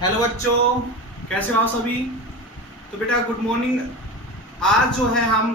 Hello बच्चों, कैसे हो आप सभी। तो बेटा गुड मॉर्निंग। आज जो है हम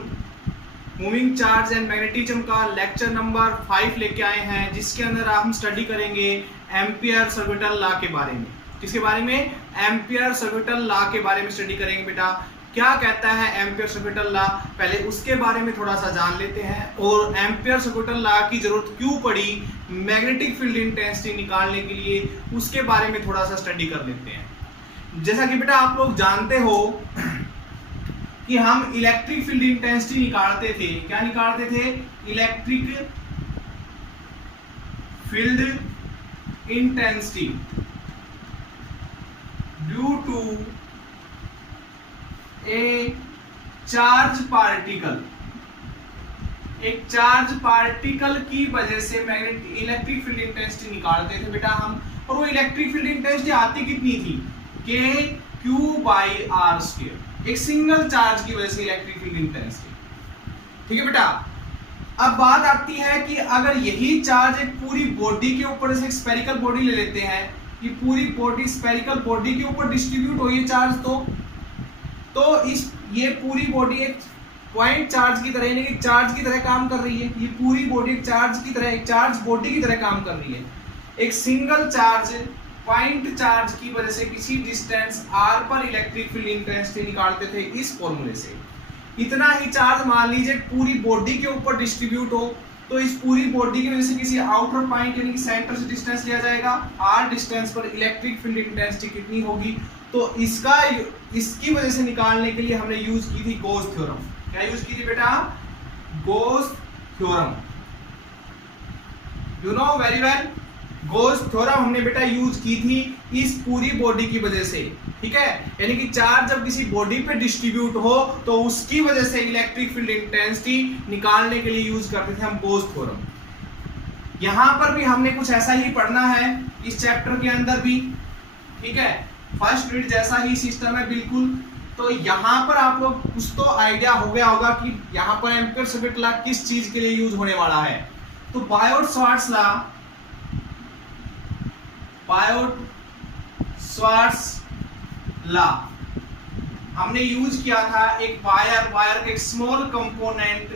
मूविंग चार्ज एंड मैग्नेटिज्म का लेक्चर नंबर 5 लेके आए हैं, जिसके अंदर हम स्टडी करेंगे एम्पियर सर्किटल लॉ के बारे में। किसके बारे में? एम्पियर सर्किटल लॉ के बारे में स्टडी करेंगे बेटा। क्या कहता है एम्पियर सर्किटल लॉ, पहले उसके बारे में थोड़ा सा जान लेते हैं। और एम्पियर सर्किटल लॉ की जरूरत क्यों पड़ी मैग्नेटिक फील्ड इंटेंसिटी निकालने के लिए, उसके बारे में थोड़ा सा स्टडी कर लेते हैं। जैसा कि बेटा आप लोग जानते हो कि हम इलेक्ट्रिक फील्ड इंटेंसिटी निकालते थे। क्या निकालते थे? Electric field intensity due to a charge particle. एक चार्ज पार्टिकल की वजह से मैग्नेटिक इलेक्ट्रिक फील्ड इंटेंसिटी निकालते थे बेटा हम। और वो इलेक्ट्रिक फील्ड इंटेंसिटी आती कितनी थी? के क्यू बाई आर स्क्वायर। एक सिंगल चार्ज की वजह से इलेक्ट्रिक फील्ड इंटेंसिटी। ठीक है बेटा। अब बात आती है कि अगर यही चार्ज एक पूरी बॉडी के ऊपर से स्फेरिकल बॉडी ले लेते हैं, ये पूरी बॉडी स्फेरिकल बॉडी के ऊपर डिस्ट्रीब्यूट हो ये चार्ज, तो ये पूरी बॉडी एक पॉइंट चार्ज की तरह, यानी कि चार्ज की तरह काम कर रही है। ये पूरी बॉडी एक चार्ज की तरह, एक चार्ज बॉडी की तरह काम कर रही है। एक सिंगल चार्ज पॉइंट चार्ज की वजह से किसी डिस्टेंस r पर इलेक्ट्रिक फील्ड इंटेंसिटी निकालते थे इस फॉर्मूले से। इतना ही चार्ज मान लीजिए पूरी बॉडी के ऊपर डिस्ट्रीब्यूट हो, तो इस पूरी बॉडी की वजह से किसी आउटर पॉइंट यानी कि सेंटर से डिस्टेंस लिया जाएगा। r डिस्टेंस पर इलेक्ट्रिक फील्ड इंटेंसिटी कितनी होगी, तो इसकी वजह से निकालने के लिए हमने यूज की थी गॉस थ्योरम। क्या यूज की थी बेटा? Gauss theorem. You know very well. Gauss theorem हमने बेटा यूज की थी इस पूरी बॉडी की वजह से। ठीक है, यानी कि चार्ज जब किसी बॉडी पे डिस्ट्रीब्यूट हो तो उसकी वजह से इलेक्ट्रिक फील्ड इंटेंसिटी निकालने के लिए यूज करते थे हम गॉस थ्योरम। यहां पर भी हमने कुछ ऐसा ही पढ़ना है इस चैप्टर के अंदर भी। ठीक है, फर्स्ट यूनिट जैसा ही सिस्टम है बिल्कुल। तो यहां पर आप लोग कुछ तो आइडिया हो गया होगा कि यहां पर एम्पियर सर्किट लॉ किस चीज के लिए यूज होने वाला है। तो बायोट-स्वार्ट्ज लॉ हमने यूज किया था। एक वायर का एक स्मॉल कंपोनेंट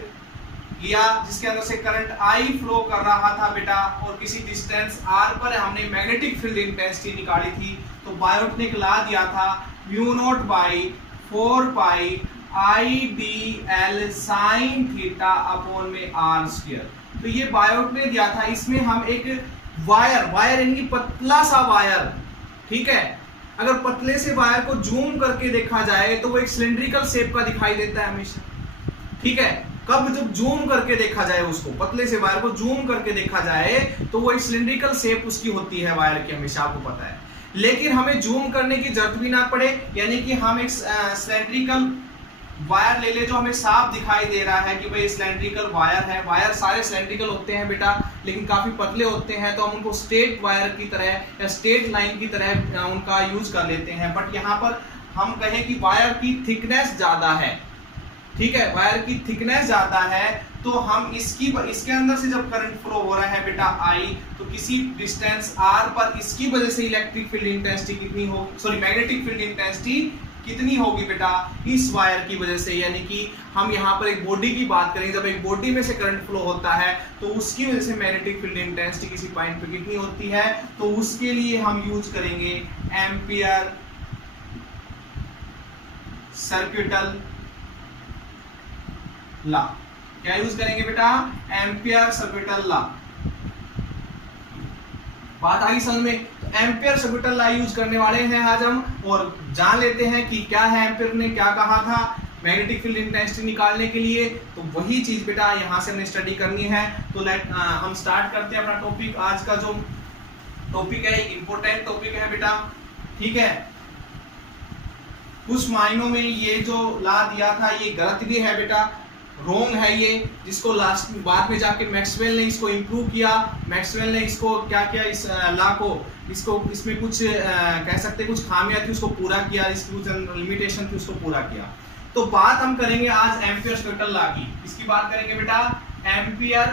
लिया जिसके अंदर से करंट I फ्लो कर रहा था बेटा, और किसी डिस्टेंस r पर हमने मैग्नेटिक फील्ड इंटेंसिटी निकाली थी। तो बायोट ने एक लॉ दिया था, mu naught by 4 pi IDL sine theta upon में r स्क्वायर। तो ये बायोट ने दिया था। इसमें हम एक वायर यानी कि पतला सा वायर, ठीक है, अगर पतले से वायर को जूम करके देखा जाए तो वो एक सिलेंड्रिकल शेप का दिखाई देता है हमेशा। ठीक है, कब? जब जूम करके देखा जाए, उसको पतले से वायर को जूम करके देखा जाए तो वो एक सिलेंड्रिकल शेप उसकी होती है वायर की, हमेशा आपको पता है। लेकिन हमें जूम करने की जरूरत भी ना पड़े, यानी कि हम एक सिलेंड्रिकल वायर ले ले जो हमें साफ दिखाई दे रहा है कि भाई सिलेंड्रिकल वायर है। वायर सारे सिलेंड्रिकल होते हैं बेटा, लेकिन काफी पतले होते हैं, तो हम उनको स्ट्रेट वायर की तरह या स्ट्रेट लाइन की तरह उनका यूज कर लेते हैं। बट यहाँ पर हम कहें कि वायर की थिकनेस ज्यादा है। ठीक है, वायर की थिकनेस ज्यादा है, तो हम इसके अंदर से जब करंट फ्लो हो रहा है बेटा I, तो किसी डिस्टेंस r पर इसकी वजह से इलेक्ट्रिक फील्ड इंटेंसिटी कितनी होगी, सॉरी मैग्नेटिक फील्ड इंटेंसिटी कितनी होगी बेटा, इस वायर की वजह से। यानी कि हम यहाँ पर एक बॉडी की बात करेंगे, जब एक बॉडी में से करंट फ्लो होता है तो उसकी वजह से मैग्नेटिक फील्ड इंटेंसिटी किसी पॉइंट पे कितनी होती है, तो उसके लिए हम यूज करेंगे एम्पियर सर्किटल लॉ। क्या यूज करेंगे बेटा? Ampere circuital law. बात आई समझ में? तो एम्पियर सर्किटल लॉ यूज करने वाले हैं आज हम, और जान लेते हैं कि क्या है एम्पियर ने क्या कहा था मैग्नेटिक फील्ड इंटेंसिटी निकालने के लिए। तो वही चीज बेटा यहां से हमने स्टडी करनी है। तो हम स्टार्ट करते हैं अपना टॉपिक। आज का जो टॉपिक है इंपॉर्टेंट टॉपिक है बेटा। ठीक है, कुछ मायनों में ये जो लॉ दिया था ये गलत भी है बेटा, रोंग है ये, जिसको लास्ट बाद में जाके मैक्सवेल ने इसको इम्प्रूव किया। मैक्सवेल ने इसको क्या किया, इस लॉ को, इसमें कुछ कह सकते कुछ खामियां थी उसको पूरा किया, इसकी कुछ लिमिटेशन थी उसको पूरा किया। तो बात हम करेंगे आज एम्पियर सर्किटल लॉ की। इसकी बात करेंगे बेटा एम्पियर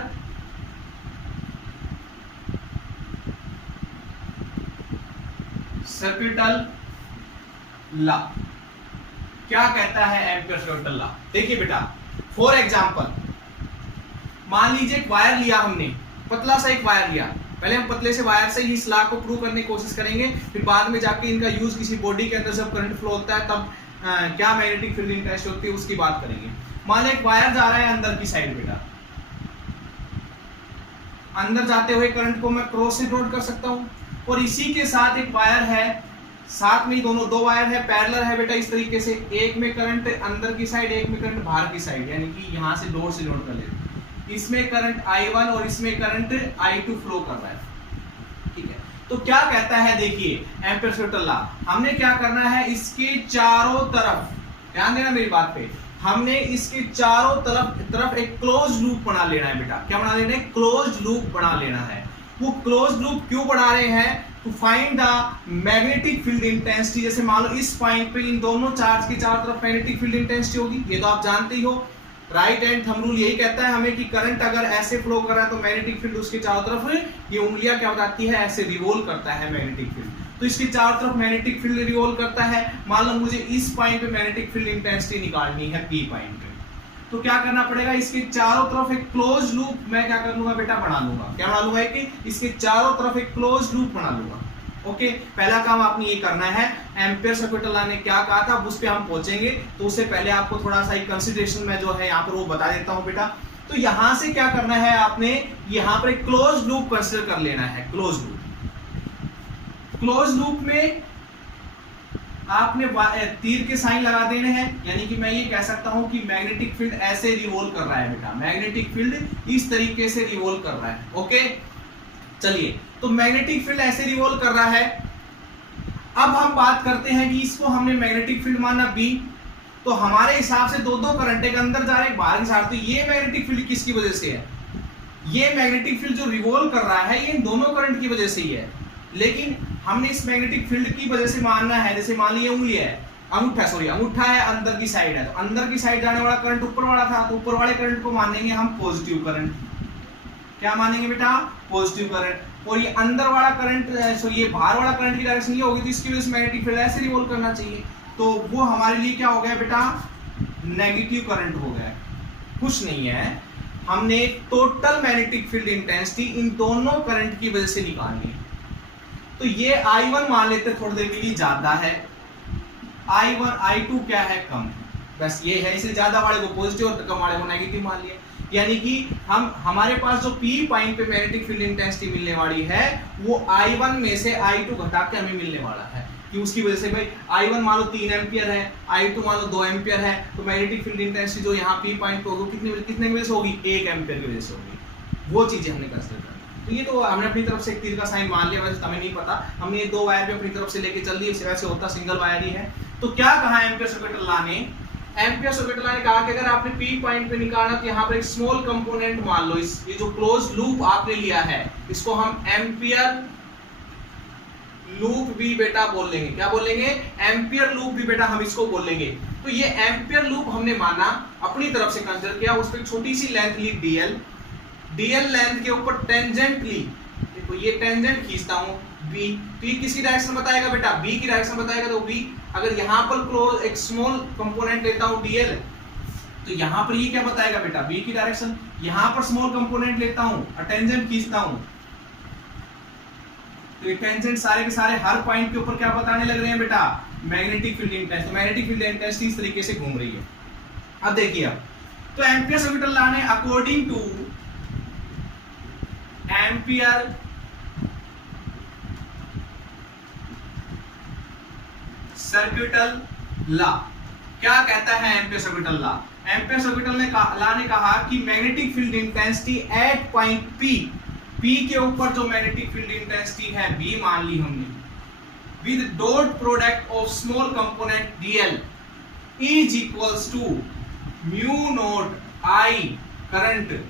सर्किटल लॉ। क्या कहता है एम्पियर सर्कुलर लॉ? देखिए बेटा, फॉर एग्जांपल मान लीजिए एक वायर लिया हमने, पतला सा एक वायर लिया। पहले हम पतले से वायर से ही इस लॉ को प्रूव करने की कोशिश करेंगे, फिर बाद में जाके इनका यूज किसी बॉडी के अंदर जब करंट फ्लो होता है तब क्या मैग्नेटिक फील्ड इंटेंसिटी होती है उसकी बात करेंगे। मान लो एक वायर जा रहा है अंदर की साइड बेटा, अंदर जाते हुए करंट को मैं क्रॉस से नोट कर सकता हूं, और इसी के साथ एक वायर है, साथ में दोनों दो वायर है, पैरेलल है बेटा इस तरीके से, एक में करंट अंदर की साइड, एक में करंट बाहर की साइड, यानी कि यहां से डॉट से नोट कर लेते, इसमें करंट I1 और इसमें करंट I2 फ्लो कर रहा है, ठीक है। तो क्या कहता है, देखिए एम्पियर सर्कुलर लॉ, हमने क्या करना है, इसके चारों तरफ, ध्यान देना मेरी बात पे, हमने इसके चारों तरफ एक क्लोज लूप बना लेना है बेटा। क्या बना लेना है? क्लोज लूप बना लेना है। वो क्लोज लूप क्यों बना रहे हैं? To find the magnetic field intensity. जैसे मान लो इस पॉइंट पे इन दोनों चार्ज के चारों तरफ मैग्नेटिक फील्ड इंटेंसिटी होगी, ये तो आप जानते ही हो। राइट हैंड थंब रूल यही कहता है हमें कि करंट अगर ऐसे फ्लो कर रहा है तो मैग्नेटिक फील्ड उसके चारों तरफ, ये उंगलियां क्या बताती है, ऐसे रिवॉल्व करता है मैग्नेटिक फील्ड, तो इसके चारों तरफ मैग्नेटिक फील्ड रिवॉल्व करता है। मान लो मुझे इस पॉइंट पे मैग्नेटिक फील्ड इंटेंसिटी निकालनी है P पॉइंट पे, तो क्या करना पड़ेगा, इसके चारों तरफ एक क्लोज लूप मैं क्या कर लूंगा बेटा, बना लूंगा। क्या बना लूंगा कि इसके चारों तरफ एक क्लोज लूप बना लूंगा। ओके, पहला काम आपने ये करना है। एम्पियर सर्कुलर लॉ ने क्या कहा था उस पे हम पहुंचेंगे, तो उससे पहले आपको थोड़ा सा एक कंसीडरेशन में जो है यहाँ पर वो बता देता हूं बेटा। तो यहां से क्या करना है, आपने यहां पर एक क्लोज लूप कंसीडर कर लेना है। क्लोज लूप में आपने तीर के साइन लगा देने हैं, यानी कि मैं ये कह सकता हूं कि मैग्नेटिक फील्ड ऐसे रिवॉल्व कर रहा है बेटा, मैग्नेटिक फील्ड इस तरीके से रिवॉल्व कर रहा है। ओके, चलिए, तो मैग्नेटिक फील्ड ऐसे रिवॉल्व कर रहा है। अब हम बात करते हैं कि इसको हमने मैग्नेटिक फील्ड माना B, तो हमारे हिसाब से दो करंट एक अंदर जा रहे हैं, बाहर की साइड, तो ये मैग्नेटिक फील्ड किसकी वजह से है? ये मैग्नेटिक फील्ड जो रिवॉल्व कर रहा है ये इन दोनों करंट की वजह से ही है। लेकिन हमने इस मैग्नेटिक फील्ड की वजह से मानना है, जैसे मान लीजिए उंगली है, अंगूठा है, अंदर की साइड है, तो अंदर की साइड जाने वाला करंट ऊपर वाला था, तो ऊपर वाले करंट को मानेंगे हम पॉजिटिव करंट। क्या मानेंगे बेटा? Positive current. और ये अंदर वाला करंट, सॉरी ये बाहर वाला करंट की डायरेक्शन ये होगी, तो इसकी वजह से मैग्नेटिक फील्ड ऐसे रिवॉल्व करना चाहिए, तो वो हमारे लिए क्या हो गया बेटा, नेगेटिव करंट हो गया। कुछ नहीं है, हमने total magnetic field intensity in दोनों करंट की वजह से निकालनी है। तो ये I1 मान लेते थोड़ी देर के लिए ज्यादा है, I2 क्या है, कम, बस ये है, इसलिए ज्यादा वाले को पॉजिटिव और कम वाले को नेगेटिव मान लिया। यानी कि हमारे पास जो P पॉइंट पे मैग्नेटिक फील्ड इंटेंसिटी मिलने वाली है वो I1 में से I2 घटा के हमें मिलने वाला है, कि उसकी वजह से भाई I1 मान लो 3 एम्पियर है, I2 मान लो 2 एम्पियर है, तो मैग्नेटिक फील्ड इंटेंसिटी जो यहाँ P पॉइंट पे होगी कितने की वजह से होगी, 1 एम्पियर की वजह से होगी। वो चीजें हमने कंसीडर करनी। तो ये तो हमने अपनी तरफ से एक तीर का साइन मान लिया, वैसे हमें नहीं पता, हमने ये दो वायर भी अपनी तरफ से लेके चल दिए, वैसे होता सिंगल वायर ही है। तो क्या कहा एम्पियर सर्कुलर लॉ ने? एम्पियर सर्कुलर लॉ ने कहा कि अगर आपने P पॉइंट पे निकालना तो यहाँ पर एक स्मॉल कंपोनेंट मान लो, इस ये जो क्लोज लूप आपने लिया है इसको हम एम्पियर लूप भी बेटा बोल लेंगे। क्या बोलेंगे? एम्पियर लूप भी बेटा हम इसको बोल लेंगे। तो ये एम्पियर लूप हमने माना, अपनी तरफ से कंसीडर किया, उस पर छोटी सी लेंथ ली DL लेंथ के ऊपर टेंजेंटली, देखो ये टेंजेंट खींचता हूं B किसकी डायरेक्शन बताएगा बेटा, B की डायरेक्शन बताएगा, तो B अगर यहां पर क्लोज एक स्मॉल कंपोनेंट लेता हूं DL, तो यहां पर ये क्या बताएगा बेटा, B की डायरेक्शन। यहां पर स्मॉल कंपोनेंट लेता हूं, टेंजेंट खींचता हूं, तो ये टेंजेंट सारे के सारे हर पॉइंट के ऊपर क्या बताने लग रहे हैं बेटा, magnetic field intensity. Magnetic field intensity इस तरीके से घूम रही है। अब देखिए, अब तो एम्पियर सर्कुलर लॉ ने according to ampere circular law क्या कहता है? Ampere circular law, ampere circular law ने कहा कि magnetic field intensity at point P के ऊपर जो मैग्नेटिक फील्ड इंटेंसिटी है B मान ली हमने, with dot product of small component DL is equals to mu naught I current,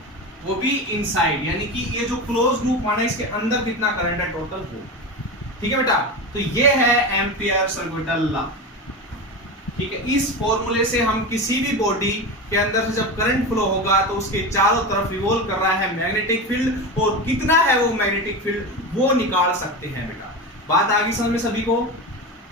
वो भी इनसाइड, यानी कि ये जो क्लोज लूप माना इसके अंदर कितना करंट है टोटल वो। ठीक है बेटा, तो ये है एम्पियर सर्कुलर लॉ। ठीक है, इस फॉर्मूले से हम किसी भी बॉडी के अंदर से जब करंट फ्लो होगा तो उसके चारों तरफ रिवॉल्व कर रहा है मैग्नेटिक फील्ड, और कितना है वो मैग्नेटिक फील्ड वो निकाल सकते हैं बेटा। बात आ गई समझ में सभी को?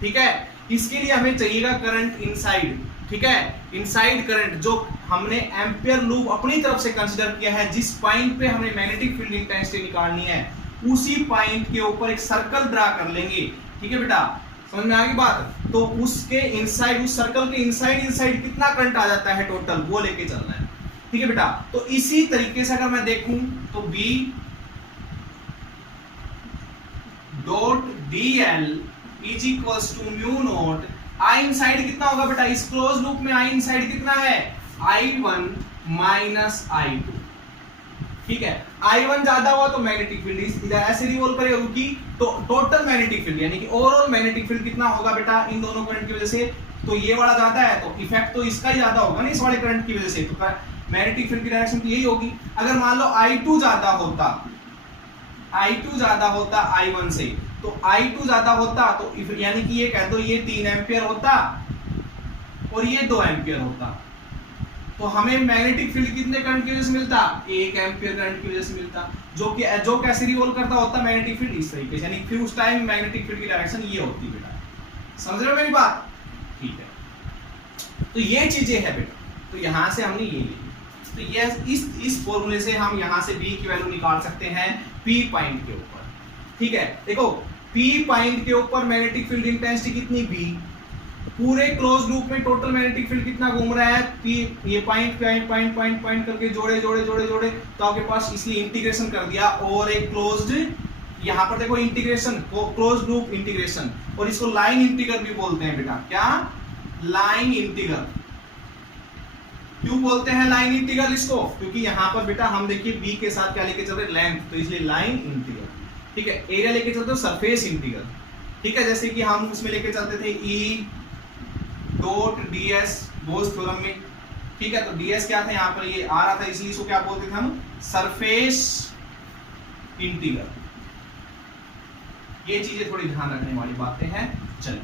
ठीक है, इसके लिए हमें चाहिएगा करंट इनसाइड, ठीक है, इनसाइड करंट जो हमने एम्पियर लूप अपनी तरफ से कंसीडर किया है, जिस पॉइंट पे हमने मैग्नेटिक फील्ड इंटेंसिटी निकालनी है उसी पॉइंट के ऊपर एक सर्कल ड्रा कर लेंगे, ठीक है बेटा, समझ में आ गई बात। तो उसके इनसाइड, उस सर्कल के इनसाइड कितना करंट आ जाता है टोटल, वो लेके चलना है, ठीक है बेटा। तो इसी तरीके से अगर मैं देखूं तो B dot DL is equals to mu naught I inside कितना होगा बेटा, इस क्लोज लूप में I इनसाइड कितना है, I1 माइनस I2, ठीक है। I1 ज्यादा हुआ तो मैग्नेटिक फील्ड इधर ऐसे रिवॉल्व करेगा, क्योंकि तो टोटल मैग्नेटिक फील्ड यानी कि ओवरऑल मैग्नेटिक फील्ड कितना होगा बेटा इन दोनों करंट की वजह से, तो ये वाला ज्यादा है तो इफेक्ट तो इसका ही ज्यादा होगा ना इस वाले करंट की वजह से, तो मैग्नेटिक फील्ड की डायरेक्शन तो यही होगी। अगर मान लो I2 ज्यादा होता I1 से, तो I2 ज्यादा होता तो यानी कि ये कह दो ये 3 एम्पियर होता और ये 2 एम्पियर होता, तो हमें मैग्नेटिक फील्ड कितने करंट की वजह से मिलता, 1 एम्पियर करंट की वजह से मिलता, जो कैसे रिवॉल्व करता होता मैग्नेटिक फील्ड इस तरीके से, यानी फिर उस टाइम मैग्नेटिक फील्ड की डायरेक्शन ये होती बेटा, समझ रहे हो मेरी बात, ठीक है। तो ये चीजें है बेटा, तो यहां से हमने ये ली, तो ये इस फॉर्मूले से हम यहां से B की वैल्यू निकाल सकते हैं P पॉइंट के ऊपर, ठीक है। देखो P पॉइंट के ऊपर मैग्नेटिक फील्ड इंटेंसिटी कितनी B, पूरे क्लोज लूप में टोटल मैग्नेटिक फील्ड कितना घूम रहा है P, ये पॉइंट करके जोड़े तो आपके पास, इसलिए इंटीग्रेशन कर दिया, और एक क्लोज्ड यहां पर देखो इंटीग्रेशन, क्लोज लूप इंटीग्रेशन, और इसको लाइन इंटीग्रल भी बोलते हैं बेटा, क्या लाइन इंटीग्रल, क्यों बोलते हैं लाइन इंटीग्रल इसको, क्योंकि यहां पर बेटा हम देखिए B के साथ क्या लेके चल रहे लेंथ, तो इसलिए लाइन इंटीग्रल, ठीक है। एरिया लेके चलते हो सरफेस इंटीग्रल, ठीक है, जैसे कि हम उसमें लेके चलते थे E dot ds Bose theorem में, ठीक है। तो ds क्या था, यहाँ पर ये आ रहा था, इसलिए इसको क्या बोलते थे हम, सरफेस इंटीग्रल। ये चीजें थोड़ी ध्यान रखने वाली बातें हैं। चलिए,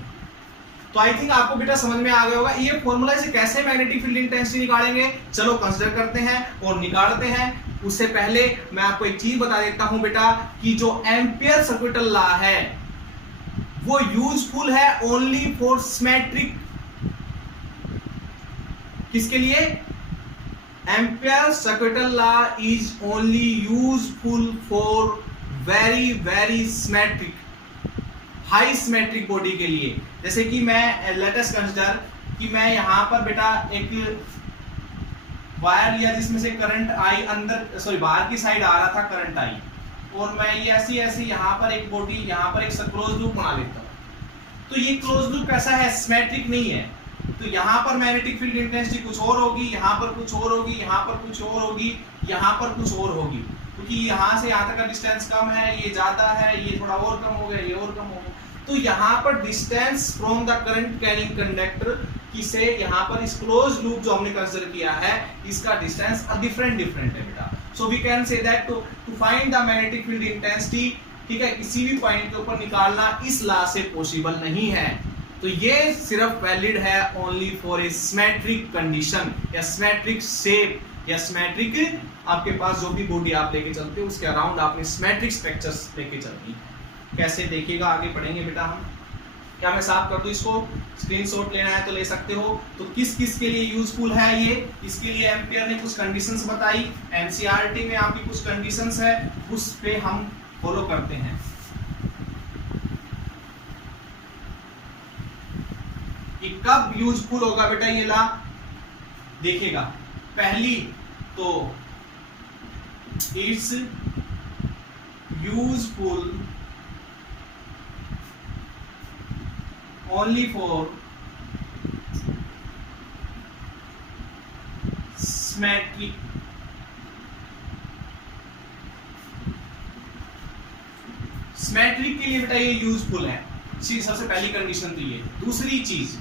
तो आई थिंक आपको बेटा समझ में आ गया होगा ये फॉर्मूला से कैसे मैग्नेटिक फील्ड इंटेंसिटी निकालेंगे। चलो कंसीडर करते हैं और निकालते हैं। उससे पहले मैं आपको एक चीज बता देता हूं बेटा कि जो एम्पियर सर्किटल लॉ है वो यूजफुल है ओनली फॉर सिमेट्रिक, किसके लिए, ampere circuital law is only useful for very very symmetric, high symmetric body के लिए। जैसे कि मैं लेटेस्ट कंसीडर कि मैं यहां पर बेटा एक वायर लिया जिसमें से करंट आई अंदर, सॉरी बाहर की साइड आ रहा था करंट आई, और मैं ये ऐसी ऐसी यहां पर एक बॉडी, यहां पर एक क्लोज लूप बना लेता हूं। तो ये क्लोज लूप कैसा है, सिमेट्रिक नहीं है। तो यहां पर मैग्नेटिक फील्ड इंटेंसिटी कुछ और होगी, यहां पर कुछ और होगी, यहां पर कुछ और होगी, यहां पर कुछ और होगी, क्योंकि यहां से यहां तक का डिस्टेंस कम है, ये ज्यादा है, ये थोड़ा और कम हो गया, ये और कम हो गया। तो यहाँ पर distance from the current carrying conductor किसे, यहाँ पर इस क्लोज लूप जो हमने कंसीडर किया है इसका डिस्टेंस डिफरेंट है बेटा। So we can say that to find the magnetic field intensity, ठीक है, किसी भी पॉइंट के ऊपर निकालना इस लॉ से पॉसिबल नहीं है। तो ये सिर्फ वैलिड है only for a symmetric condition या सिमेट्रिक शेप या सिमेट्रिक, आपके पास जो भी बॉडी आप लेके चलते हो उसके अराउंड आपने सिमेट्रिक स्ट्रक्चर्स लेके चलनी। कैसे देखिएगा, आगे पढ़ेंगे बेटा हम। क्या मैं साफ कर दूं इसको, स्क्रीनशॉट लेना है तो ले सकते हो। तो किस किस के लिए यूजफुल है ये, इसके लिए एम्पियर ने कुछ कंडीशंस बताई, एनसीईआरटी में आपकी कुछ कंडीशंस है, उस पे हम फॉलो करते हैं। ये कब यूजफुल होगा बेटा ये लॉ, देखिएगा। पहली तो it's useful only for symmetric, symmetric के लिए बेटा ये यूजफुल है, सबसे पहली कंडीशन तो ये। दूसरी चीज,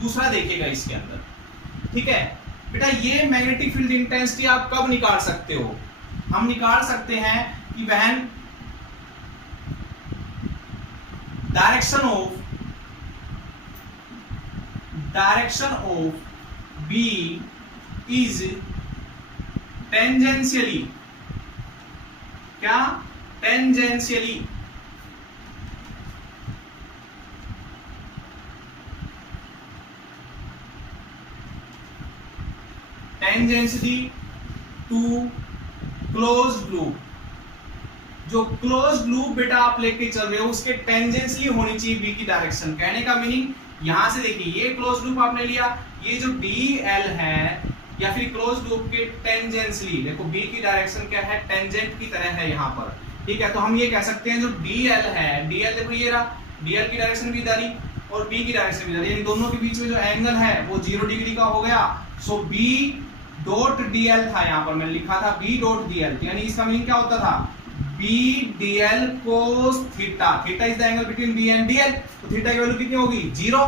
दूसरा देखिएगा इसके अंदर, ठीक है बेटा, ये मैग्नेटिक फील्ड इंटेंसिटी आप कब निकाल सकते हो, हम निकाल सकते हैं कि when direction of B is tangentially, क्या tangentially टेंजेंटली टू क्लोज्ड लूप। जो क्लोज्ड लूप बेटा आप लेके चल रहे हो उसके टेंजेंटली होनी चाहिए बी की डायरेक्शन। कहने का मीनिंग यहां से देखिए, ये क्लोज्ड लूप आपने लिया, ये जो DL है या फिर क्लोज्ड लूप के टेंजेंटली, देखो बी की डायरेक्शन क्या है, टेंजेंट की तरह है यहाँ पर, ठीक है। तो हम ये कह सकते हैं जो DL है, DL देखो ये रहा, DL की डायरेक्शन भी इधर ही और B की डायरेक्शन भी इधर, यानी दोनों के बीच में जो एंगल है वो 0 डिग्री का हो गया। सो B डॉट DL था, यहाँ पर मैंने लिखा था B डॉट DL, यानी इसका मीनिंग क्या होता था, B DL cos theta, theta is the angle between B and DL। तो थीटा की वैल्यू कितनी होगी, 0।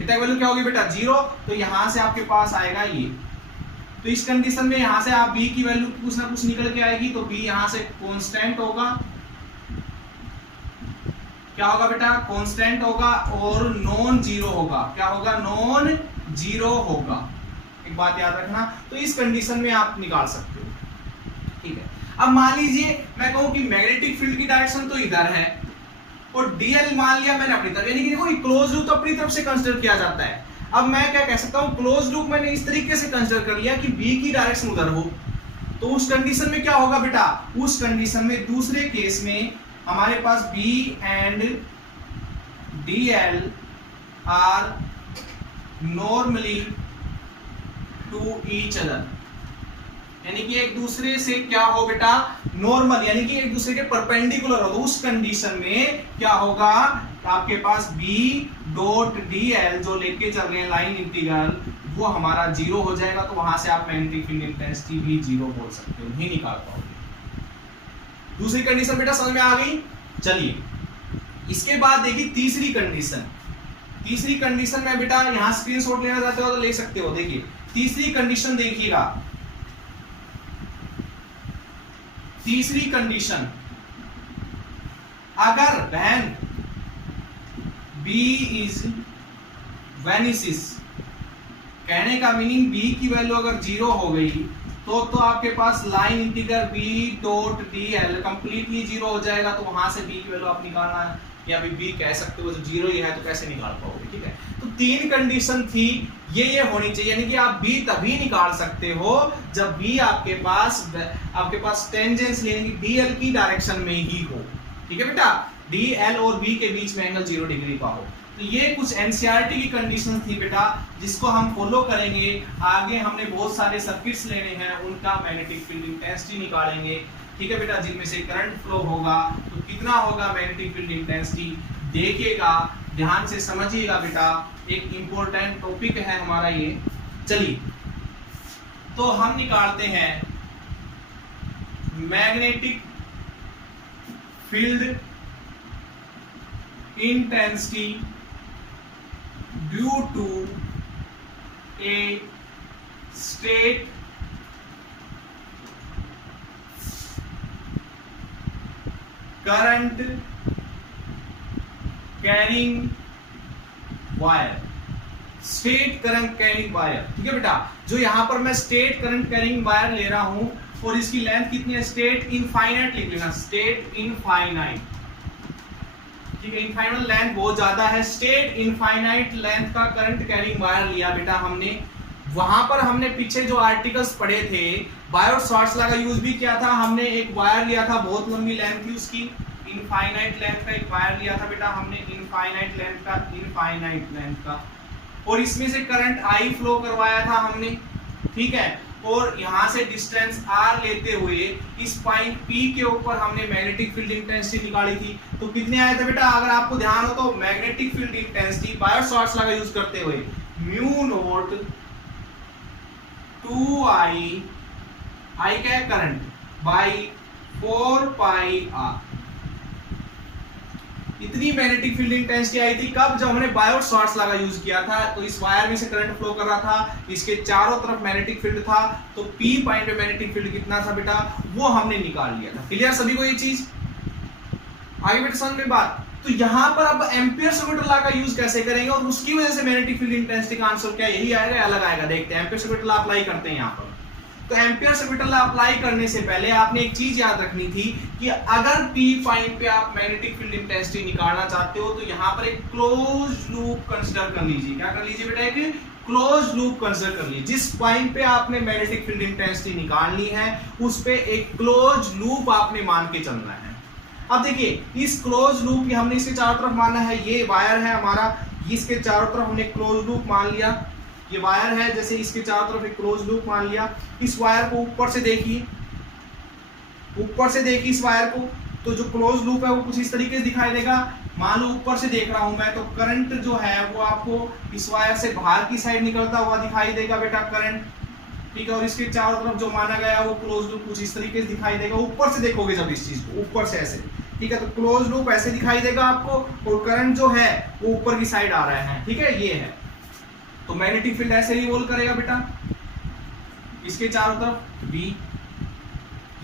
थीटा की वैल्यू क्या होगी बेटा, 0। तो यहां से आपके पास आएगा ये। तो इस कंडीशन में यहां से आप B की वैल्यू कुछ ना कुछ निकल के आएगी, तो B यहां से कांस्टेंट होगा, क्या होगा बेटा, कांस्टेंट होगा और नॉन जीरो होगा। क्या होगा, नॉन जीरो होगा। एक बात याद रखना, तो इस कंडीशन में आप निकाल सकते हो, ठीक है। अब मान लीजिए मैं कहूं कि मैग्नेटिक फील्ड की डायरेक्शन तो इधर है और DL मान लिया मैंने अपनी तरफ, यानी कि देखो क्लोज लूप तो अपनी तरफ से कंसीडर किया जाता है। अब मैं क्या कह सकता हूं, क्लोज लूप मैंने इस तरीके से कंसीडर कर लिया कि B की डायरेक्शन उधर हो, तो उस कंडीशन में क्या होगा बेटा, उस कंडीशन में दूसरे केस में हमारे पास B and DL are normally to each other, यानी कि एक दूसरे से क्या हो बेटा, नॉर्मल, यानी कि एक दूसरे के परपेंडिकुलर हो। तो उस कंडीशन में क्या होगा, आपके पास B डॉट DL जो लेके चल रहे हैं लाइन इंटीग्रल, वो हमारा 0 हो जाएगा। तो वहां से आप मैग्नेटिक फील्ड इंटेंसिटी भी 0 बोल सकते हो, नहीं निकाल पाओगे। दूसरी कंडीशन बेटा समझ में आ गई। चलिए इसके बाद देखिए तीसरी कंडीशन। तीसरी कंडीशन में बेटा यहां स्क्रीनशॉट लेना चाहते हो तो ले सकते हो। देखिए तीसरी कंडीशन देखिएगा, तीसरी कंडीशन, अगर when B is वेनिसिस, कहने का मीनिंग B की वैल्यू अगर 0 हो गई तो आपके पास line integral B dot DL completely 0 हो जाएगा। तो वहां से B की वैल्यू आप निकालना है, या भी B कह सकते हो, जब 0 ही है तो कैसे निकाल पाओगे, ठीक है। तो तीन कंडीशन थी, ये होनी चाहिए, यानी कि आप B तभी निकाल सकते हो जब B आपके पास टेंजेंस यानी कि DL की डायरेक्शन में ही हो, ठीक है बेटा। DL और B के बीच में एंगल 0 डिग्री का हो। तो ये कुछ एनसीईआरटी की कंडीशन थी बेटा, जिसको हम फॉलो करेंगे। आगे हमने बहुत सारे सर्किट्स लेने हैं, उनका मैग्नेटिक फील्ड इंटेंसिटी निकालेंगे, ठीक है बेटा, जिनमें से करंट फ्लो होगा तो कितना होगा मैग्नेटिक फील्ड इंटेंसिटी, देखिएगा, ध्यान से समझिएगा बेटा, एक इंपॉर्टेंट टॉपिक है हमारा ये। चलिए तो हम निकालते हैं magnetic field intensity due to a straight current carrying wire. Straight current carrying wire, ठीक है बेटा। जो यहां पर मैं स्टेट करंट कैरिंग वायर ले रहा हूं और इसकी लेंथ कितनी है, स्टेट इनफाइनाइट लिख लेना, स्टेट इनफाइनाइट, ठीक है। इनफाइनाइट लेंथ बहुत ज्यादा है, स्टेट इनफाइनाइट लेंथ का करंट कैरिंग वायर लिया बेटा हमने। वहां पर हमने पीछे जो आर्टिकल्स पढ़े थे, बायोट-सावर्ट्स लॉ का यूज भी किया था हमने। एक वायर लिया था, बहुत लंबी लेंथ थी उसकी, इनफाइनाइट लेंथ का एक वायर लिया था बेटा हमने, इनफाइनाइट लेंथ का, और इसमें से करंट I फ्लो करवाया था हमने, ठीक है। और यहां से डिस्टेंस R लेते हुए इस पॉइंट P के ऊपर हमने मैग्नेटिक फील्ड इंटेंसिटी निकाली थी। तो कितने आए थे बेटा, अगर आपको ध्यान हो तो magnetic field intensity Biot-Savart's law का यूज करते हुए म्यू नॉट 2I क्या है, करंट, बाई 4 पाई R, इतनी मैग्नेटिक फील्ड इंटेंसिटी आई थी। कब, जब हमने बायोट-सावर्ट्स लॉ का यूज किया था। तो इस वायर में से करंट फ्लो कर रहा था, इसके चारों तरफ मैग्नेटिक फील्ड था, तो P पॉइंट पे मैग्नेटिक फील्ड कितना था बेटा, वो हमने निकाल लिया था। क्लियर सभी को ये चीज, आगे बेटा समझ में बात। तो यहां पर अब एम्पियर-सेवर्ट लॉ का यूज कैसे करेंगे और उसकी वजह से मैग्नेटिक फील्ड इंटेंसिटी का आंसर क्या यही आएगा या अलग आएगा, देखते हैं। एम्पियर-सेवर्ट लॉ अप्लाई करते हैं यहां पर। तो एम्पियर-सेवर्ट लॉ अप्लाई करने से पहले आपने एक चीज याद रखनी थी कि अगर P पॉइंट पे आप मैग्नेटिक फील्ड इंटेंसिटी निकालना चाहते हो तो यहां पर एक क्लोज लूप कंसीडर कर लीजिए। क्या कर लीजिए बेटा, एक क्लोज लूप कंसीडर कर लीजिए। जिस पॉइंट पे आपने मैग्नेटिक फील्ड इंटेंसिटी निकालनी है उस पे एक क्लोज लूप आपने मान के चलना है। अब देखिए इस क्लोज लूप की हमने इसके चारों तरफ माना है, ये वायर है हमारा, इसके चारों तरफ हमने क्लोज लूप मान लिया, ये वायर है जैसे इसके चारों तरफ एक क्लोज लूप मान लिया। इस वायर को ऊपर से देखिए, ऊपर से देखिए इस वायर को, तो जो क्लोज लूप है वो कुछ इस तरीके से दिखाई देगा। मान लो ऊपर से देख रहा हूं मैं, तो करंट जो है वो आपको इस वायर से बाहर की साइड निकलता हुआ दिखाई देगा बेटा करंट, ठीक है। और इसके चारों तरफ जो माना गया वो क्लोज लूप कुछ इस तरीके से दिखाई देगा, ऊपर से देखोगे जब इस चीज को ऊपर से ऐसे, ठीक है। तो क्लोज लूप ऐसे दिखाई देगा आपको, और करंट जो है वो ऊपर की साइड आ रहा है, ठीक है, ये है। तो मैग्नेटिक फील्ड ऐसे रिवॉल्व करेगा बेटा, इसके चारों तरफ बी।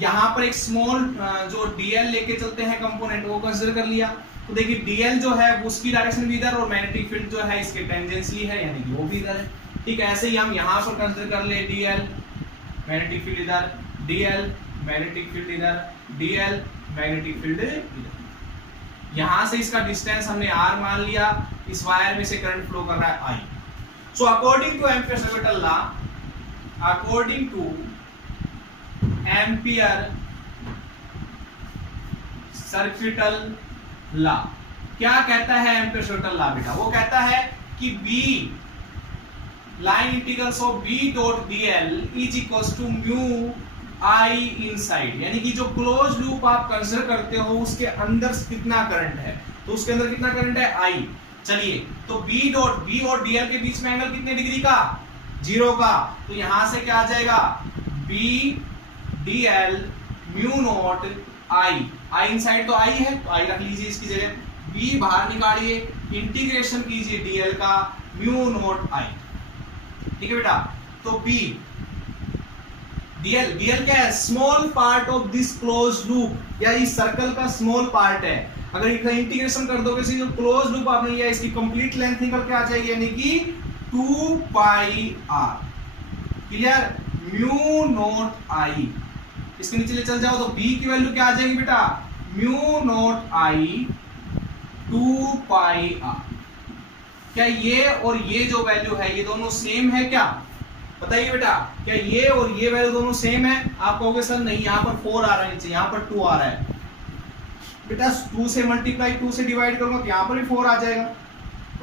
यहां पर एक स्मॉल जो डीएल लेके चलते हैं कंपोनेंट, वो कंसीडर कर लिया। तो देखिए डीएल जो है उसकी डायरेक्शन भी इधर, और मैग्नेटिक फील्ड जो है इसके टेंजेंशियली है, यानी कि वो भी इधर है, ठीक है। ऐसे ही हम यहां पर कंसीडर कर ले डीएल, मैग्नेटिक फील्ड इधर, डीएल मैग्नेटिक फील्ड इधर, डीएल मैग्नेटिक फील्ड इधर। यहां से इसका डिस्टेंस हमने आर मान लिया, इस वायर में से करंट फ्लो कर रहा है I. So according to Ampere circuital law, according to Ampere circuital law, क्या कहता है एम्पियर सर्किटल लॉ बेटा? वो कहता है कि B line integrals of B dot DL is equals to mu I inside, यानी कि जो क्लोज लूप आप कंसीडर करते हो उसके अंदर कितना करंट है, तो उसके अंदर कितना करंट है आई। चलिए तो बी और डीएल के बीच में एंगल कितने डिग्री का? 0 का। तो यहां से क्या आ जाएगा? बी डीएल म्यू नॉट आई, आई इनसाइड तो आई है तो आई रख लीजिए इसकी जगह, बी बाहर निकालिए, इंटीग्रेशन कीजिए डीएल का म्यू नॉट आई, ठीक है बेटा। तो बी डीएल क्या है? Small part of this close loop, या इस सर्कल का स्मॉल पार्ट है। अगर इसका इंटीग्रेशन कर दोगे जो क्लोज लूप आपने लिया इसकी कंप्लीट लेंथ निकल के आ जाएगी, यानी कि 2 pi are, clear, mu naught आई। इसके नीचे ले चल जाओ तो बी की वैल्यू क्या आ जाएगी बेटा? Mu naught I 2 pi R. क्या ये और ये जो वैल्यू है ये दोनों सेम है क्या? बताइए बेटा, क्या ये और ये वैल्यू दोनों सेम है? आप कहोगे सर नहीं, यहाँ पर 4 आ रहा है नीचे, यहाँ पर 2 आ रहा है। बेटा 2 से मल्टीप्लाई 2 से डिवाइड करूंगा तो यहाँ पर भी 4 आ जाएगा,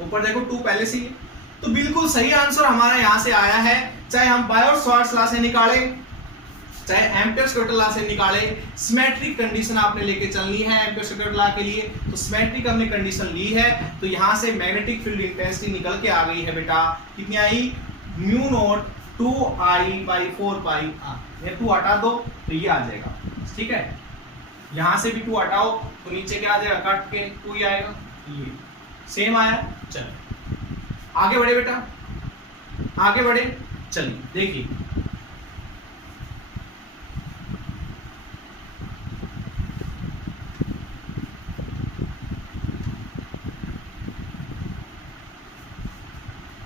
ऊपर देखो 2 पहले से ही है। तो बिल्कुल सही आंसर हमारा यहाँ से आया है, चाहे हम बायो-सावर्ट्स लॉ से निकाले चाहे एम्पियर सर्किटल लॉ से निकाले। सिमेट्रिक कंडीशन आपने लेके चलनी है एम्पियर सर्किटल लॉ के लिए, तो सिमेट्रिक हमने कंडीशन ली है, तो यहाँ से मैग्नेटिक फील्ड इंटेंसिटी निकल के आ गई है बेटा, कितनी आई? Mu naught 2I/4 pi r. ये 2 हटा दो तो ये आ जाएगा, ठीक है। यहां से भी 2 हटाओ तो नीचे क्या आ जाएगा? कट के 2 ही आएगा, ये सेम आया। चलो आगे बढ़े बेटा, आगे बढ़े, चलिए देखिए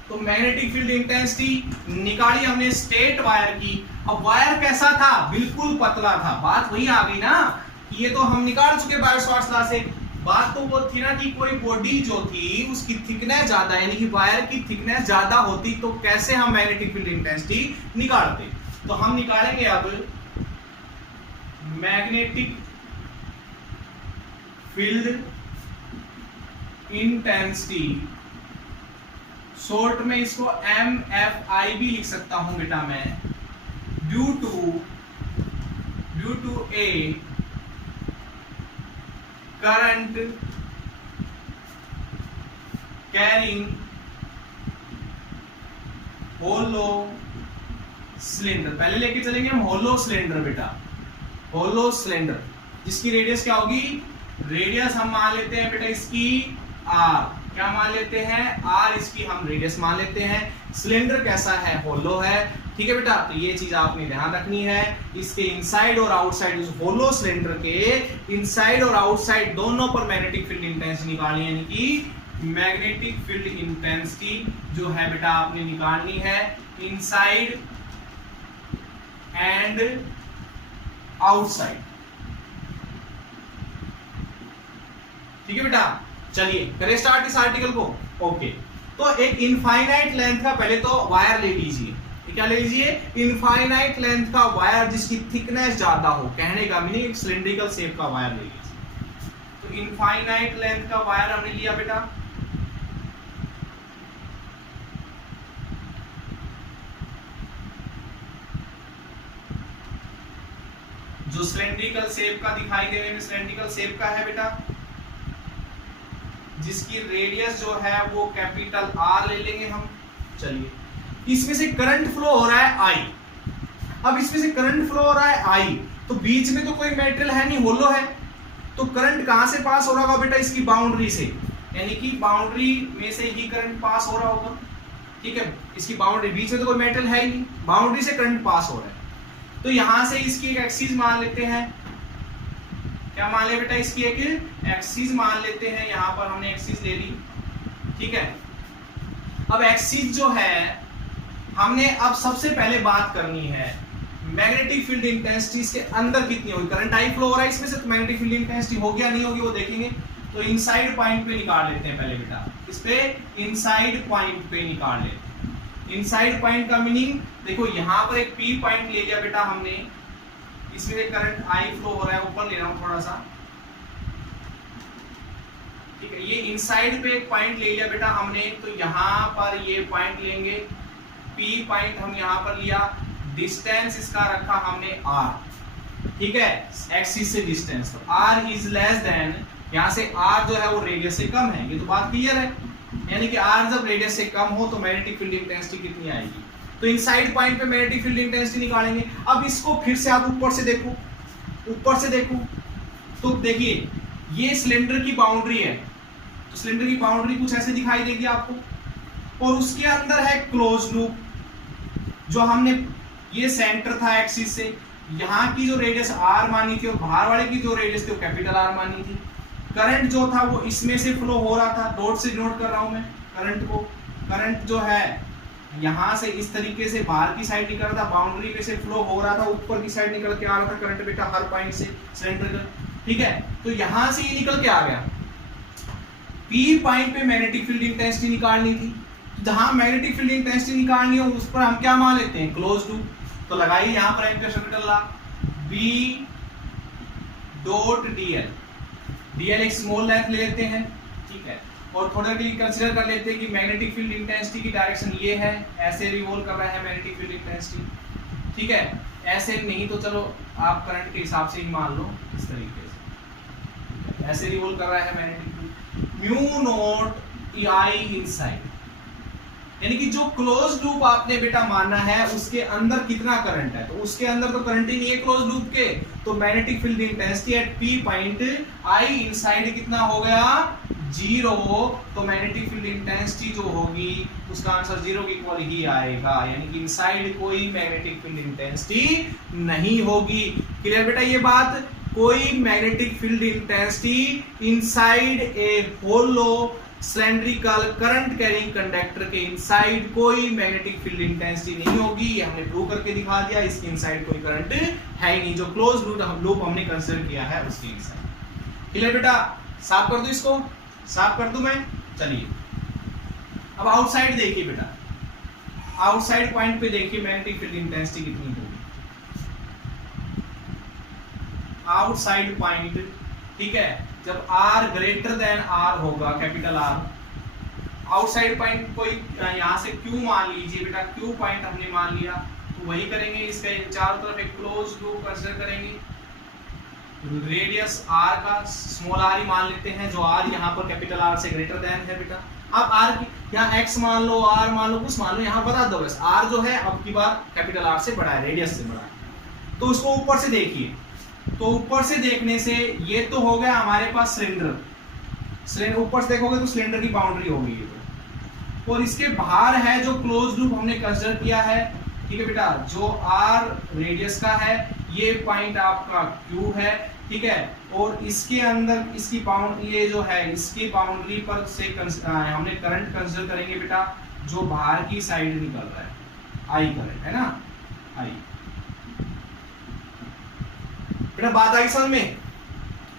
तो मैग्नेटिक फील्ड इंटेंसिटी निकाली हमने स्ट्रेट वायर की। अब वायर कैसा था? बिल्कुल पतला था। बात वही आ गई ना कि ये तो हम निकाल चुके बायो-सावर्ट्स लॉ से। बात तो वो थी ना कि कोई बॉडी जो थी उसकी थिकनेस ज्यादा, यानी कि वायर की थिकनेस ज्यादा होती तो कैसे हम मैग्नेटिक फील्ड इंटेंसिटी निकालते। तो हम निकालेंगे अब मैग्नेटिक फील्ड इंटेंसिटी, शॉर्ट में इसको MFI भी लिख सकता हूं बेटा मैं, due to a current carrying hollow cylinder. पहले लेके चलेंगे हम होलो सिलेंडर बेटा, होलो सिलेंडर जिसकी रेडियस क्या होगी? रेडियस हम मान लेते हैं बेटा इसकी R, क्या मान लेते हैं? R, इसकी हम रेडियस मान लेते हैं। सिलेंडर कैसा है? होलो है, ठीक है बेटा। तो ये चीज आपने ध्यान रखनी है। इसके इनसाइड और आउटसाइड, उस होलो सिलेंडर के इनसाइड और आउटसाइड दोनों पर मैग्नेटिक फील्ड इंटेंसिटी निकालनी है, यानी कि मैग्नेटिक फील्ड इंटेंसिटी जो है बेटा आपने निकालनी है इनसाइड एंड आउटसाइड, ठीक है बेटा। चलिए करें स्टार्ट इस आर्टिकल को। ओके, तो एक इनफाइनाइट लेंथ का पहले तो वायर ले लीजिए, क्या ले लीजिए, इनफाइनाइट लेंथ का वायर जिसकी थिकनेस ज्यादा हो, कहने का मीनिंग एक सिलिंड्रिकल शेप का वायर ले लीजिए। तो इनफाइनाइट लेंथ का वायर हमने लिया बेटा, जो सिलिंड्रिकल शेप का दिखाई दे रहे हैं, सिलिंड्रिकल शेप का है बेटा, जिसकी रेडियस जो है वो कैपिटल आर ले लेंगे हम। चलिए, इसमें से करंट फ्लो हो रहा है आई। अब इसमें से करंट फ्लो हो रहा है आई, तो बीच में तो कोई मेटेरियल है नहीं, होलो है, तो करंट कहां से पास हो रहा होगा बेटा, इसकी बाउंड्री से, यानी कि बाउंड्री में से ही करंट पास हो रहा होगा। ठीक है, इसकी बाउंड्री, बीच में तो कोई मेटल है ही नहीं, बाउंड्री से करंट पास हो रहा है। तो यहां से इसकी एक एक्सिस मान लेते हैं, क्या मान ले बेटा, इसकी एक एक्सिस मान लेते हैं, यहां पर हमने एक्सिस ले ली। ठीक है, अब एक्सिस जो है हमने अब सबसे पहले बात करनी है मैग्नेटिक फील्ड इंटेंसिटी इसके अंदर कितनी होगी, करंट आई फ्लो हो रहा है इसमें से, तो मैग्नेटिक फील्ड इंटेंसिटी होगी या नहीं होगी वो देखेंगे। तो इनसाइड पॉइंट पे निकाल लेते हैं पहले बेटा, इस पे इनसाइड पॉइंट पे निकाल लेते हैं। इनसाइड पॉइंट का मीनिंग देखो, यहां पर एक पी पॉइंट ले लिया बेटा हमने, इसमें से करंट आई फ्लो हो रहा है, ऊपर ले रहा हूं थोड़ा सा। ठीक है, ये इनसाइड पे एक पॉइंट ले लिया बेटा हमने, तो यहां पर ये पॉइंट लेंगे, पी पॉइंट हम यहां पर लिया, डिस्टेंस इसका रखा हमने आर। ठीक है, एक्सिस से डिस्टेंस, तो आर इज लेस देन, यहां से आर जो है वो रेडियस से कम है, ये तो बात क्लियर है, यानी कि आर जब रेडियस से कम हो तो मैग्नेटिक फील्ड इंटेंसिटी कितनी आएगी। तो इनसाइड पॉइंट पे मैग्नेटिक फील्ड इंटेंसिटी निकालेंगे। अब इसको फिर से आप ऊपर से देखो, ऊपर से देखो तो देखिए ये सिलेंडर की बाउंड्री है, तो सिलेंडर की बाउंड्री कुछ ऐसे दिखाई देगी आपको, और उसके अंदर है क्लोज लूप, जो हमने, ये सेंटर था एक्सिस से, यहाँ की जो रेडियस आर मानी थी और बाहर वाले की जो रेडियस थी वो कैपिटल आर मानी थी। करंट जो था वो इसमें से फ्लो हो रहा था, डॉट से नोट कर रहा हूं मैं करंट को, करंट जो है यहां से इस तरीके से बाहर की साइड निकल रहा था, बाउंड्री पे से फ्लो हो रहा था, ऊपर की साइड निकल के आ रहा था करंट बेटा हर पॉइंट से सिलेंडर का। ठीक है, तो यहां से ये निकल के आ गया, पी पॉइंट पे मैग्नेटिक फील्ड इंटेंसिटी निकालनी थी, जहां मैग्नेटिक फील्ड इंटेंसिटी निकालनी हो उस पर हम क्या मान लेते हैं, क्लोज लूप। तो लगाइए यहां पर कैपिटल ला, बी डॉट डीएल, डीएल एक स्मॉल लेंथ ले लेते हैं। ठीक है, और थोड़ा सा कंसीडर कर लेते हैं कि मैग्नेटिक फील्ड इंटेंसिटी की डायरेक्शन ये है, ऐसे रिवॉल्व कर रहा है मैग्नेटिक फील्ड इंटेंसिटी। ठीक है, ऐसे नहीं तो चलो आप करंट के हिसाब से ही मान लो, इस तरीके से ऐसे रिवॉल्व कर रहा है मैग्नेटिक फील्ड, म्यू नॉट आई इनसाइड, यानी कि जो क्लोज लूप आपने बेटा माना है उसके अंदर कितना करंट है, तो उसके अंदर तो करंट ही नहीं है क्लोज लूप के, तो magnetic field intensity eight P point I inside कितना हो गया, 0। तो मैग्नेटिक फील्ड इंटेंसिटी जो होगी उसका आंसर 0 के इक्वल ही आएगा, यानी कि इनसाइड कोई मैग्नेटिक फील्ड इंटेंसिटी नहीं होगी। क्लियर बेटा ये बात, कोई magnetic field intensity inside a hollow cylindrical current carrying conductor के इनसाइड कोई मैग्नेटिक फील्ड इंटेंसिटी नहीं होगी, ये हमने प्रूव करके दिखा दिया। इसके इनसाइड कोई करंट है ही नहीं, जो क्लोज लूप हमने कंसीडर किया है उसके इनसाइड। क्लियर बेटा, साफ कर दूं इसको, साफ कर दूं मैं। चलिए अब आउटसाइड देखिए बेटा, आउटसाइड पॉइंट पे देखिए मैग्नेटिक फील्ड इंटेंसिटी कितनी होगी आउटसाइड पॉइंट। ठीक है, जब R ग्रेटर देन R होगा, कैपिटल R, आउटसाइड पॉइंट कोई यहां से Q मान लीजिए बेटा, Q पॉइंट हमने मान लिया, तो वही करेंगे, इसके चारों तरफ एक क्लोज लूप कंसीडर करेंगे, रेडियस R का स्मॉल r ही मान लेते हैं, जो R यहाँ पर कैपिटल R से ग्रेटर देन है बेटा। अब R की यहाँ x मान लो, R मान लो, कुछ मान लो, यहाँ बता दो बस, R जो है अब की बार कैपिटल R से बड़ा है, रेडियस से बड़ा है। तो उसको ऊपर से देखिए, तो ऊपर से देखने से ये तो हो गया हमारे पास सिलेंडर, सिलेंडर ऊपर से देखोगे तो सिलेंडर की बाउंड्री होगी ये तो, और इसके बाहर है जो क्लोज लूप हमने कंसीडर किया है। ठीक है बेटा, जो R रेडियस का है, ये पॉइंट आपका Q है। ठीक है, और इसके अंदर इसकी बाउंड, ये जो है इसकी बाउंड्री पर से हमने करंट कंसीडर करेंगे बेटा, जो बाहर की साइड निकल रहा है, आई करंट है ना, आई। बेटा बात आई समझ में?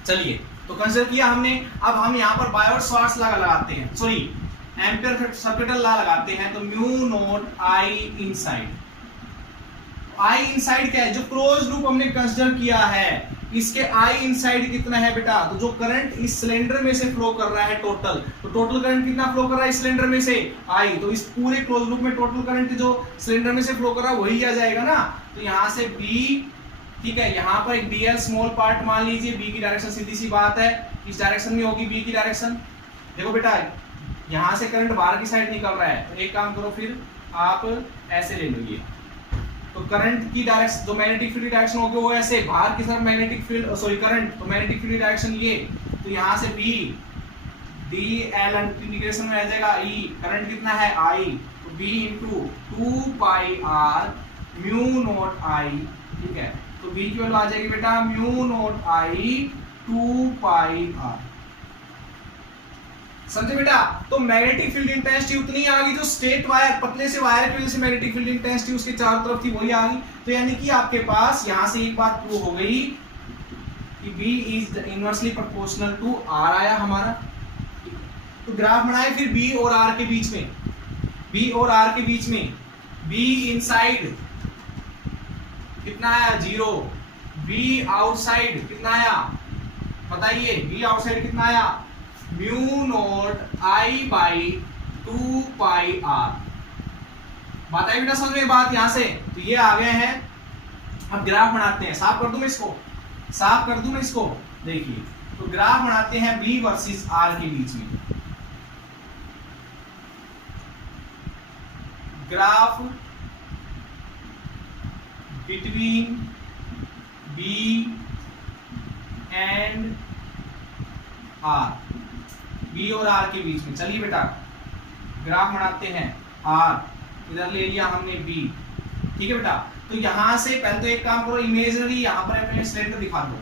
चलिए, तो कंसीडर किया हमने। अब हम यहाँ पर बायोट-स्वार्ट्ज लॉ लगाते हैं, सॉरी एम्पियर कैपिटल ला लगाते हैं तो म्यू नॉट आई इनसाइड। आई इनसाइड क्या है, जो क्लोज लूप हमने कंसीडर किया है इसके आई इनसाइड कितना है बेटा, तो जो करंट इस सिलेंडर में से फ्लो कर रहा है टोटल, तो टोटल करंट कितना फ्लो कर रहा है इस सिलेंडर में से आई, तो इस पूरे क्लोज लूप में टोटल करंट जो सिलेंडर में से फ्लो कर रहा है वही आ जाएगा ना। तो यहां से बी, ठीक है, यहां पर एक डीएल स्मॉल पार्ट मान लीजिए, बी की डायरेक्शन सीधी सी बात है इस डायरेक्शन में होगी बी की डायरेक्शन। देखो बेटा यहां से करंट बाहर की साइड निकल रहा है, तो एक काम करो फिर आप ऐसे ले लो, ये तो करंट की डायरेक्शन जो मैग्नेटिक फील्ड डायरेक्शन होगी वो ऐसे बाहर की तरफ मैग्नेटिक फील्ड सॉरी करंट, तो मैग्नेटिक फील्ड डायरेक्शन ये, तो यहां से बी डी एल इंटीग्रेशन में आ जाएगा ई, करंट कितना है आई, तो B into 2 pi r mu naught I, ठीक है, तो बी की वैल्यू आ जाएगी बेटा mu naught I 2 pi r. समझे बेटा, तो मैग्नेटिक फील्ड इंटेंसिटी उतनी आ गई जो स्ट्रेट वायर पतले से वायर की वजह से मैग्नेटिक फील्ड इंटेंसिटी उसके चारों तरफ थी वही आ गई। तो यानी कि आपके पास यहां से एक बात प्रूव हो गई कि B is inversely proportional to R आया हमारा। तो ग्राफ बनाए फिर B और R के बीच में, B और R के बीच में B इनसाइड कितना आया 0, B आउटसाइड कितना आया बताइए, B आउटसाइड कितना आया mu naught I by 2 pi R. बात आई बेटा समझ में बात यहां से, तो ये आ गए हैं। अब ग्राफ बनाते हैं, साफ कर दूं मैं इसको, साफ कर दूं मैं इसको, देखिए तो ग्राफ बनाते हैं बी वर्सेस आर के बीच में। Graph between B and R, B और आर के बीच में। चलिए बेटा ग्राफ बनाते हैं, आर इधर ले लिया हमने बी, ठीक है बेटा। तो यहां से पहले तो एक काम करो, इमेजिनरी यहां पर अपने सिलेंडर दिखा दो,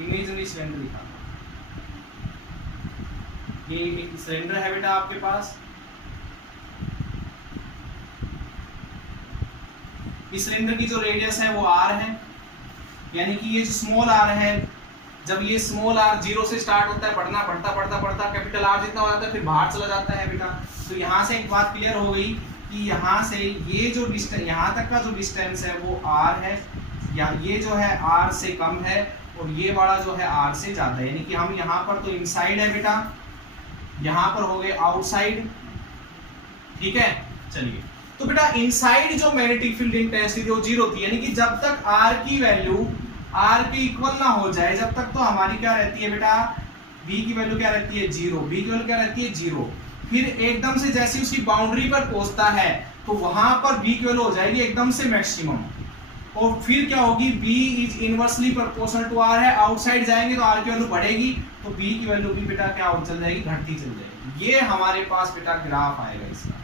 इमेजिनरी सिलेंडर दिखा दो। ये एक सिलेंडर है बेटा आपके पास, इस सिलेंडर की जो रेडियस है वो आर है, यानी कि ये जो स्मॉल आर है, जब ये स्मॉल आर 0 से स्टार्ट होता है बढ़ना, बढ़ता बढ़ता बढ़ता कैपिटल आर जितना हो जाता है फिर बाहर चला जाता है बेटा। तो यहाँ से एक बात क्लियर हो गई कि यहाँ से ये जो डिस्टेंस, यहाँ तक का जो डिस्टेंस है वो आर है, या ये जो है आर से कम है और ये वाला जो है आर से ज्यादा है, यानी कि हम यहाँ पर तो इनसाइड है बेटा, यहाँ पर हो गए आउटसाइड, ठीक है। चलिए तो बेटा इनसाइड जो मैग्नेटिक फील्ड इंटेंसिटी वो 0 थी, यानी कि जब तक आर की वैल्यू आर के इक्वल ना हो जाए जब तक तो हमारी क्या रहती है बेटा, बी की वैल्यू क्या रहती है 0, बी की वैल्यू क्या रहती है 0। फिर एकदम से जैसे उसकी बाउंड्री पर पहुंचता है तो वहां पर बी की वैल्यू हो जाएगी एकदम से मैक्सिमम, और फिर क्या होगी B is inversely proportional to R है, आउटसाइड जाएंगे तो आर की वैल्यू बढ़ेगी, तो बी की वैल्यू भी बेटा क्या हो चल जाएगी, घटती चल जाएगी। ये हमारे पास बेटा ग्राफ आएगा इसका,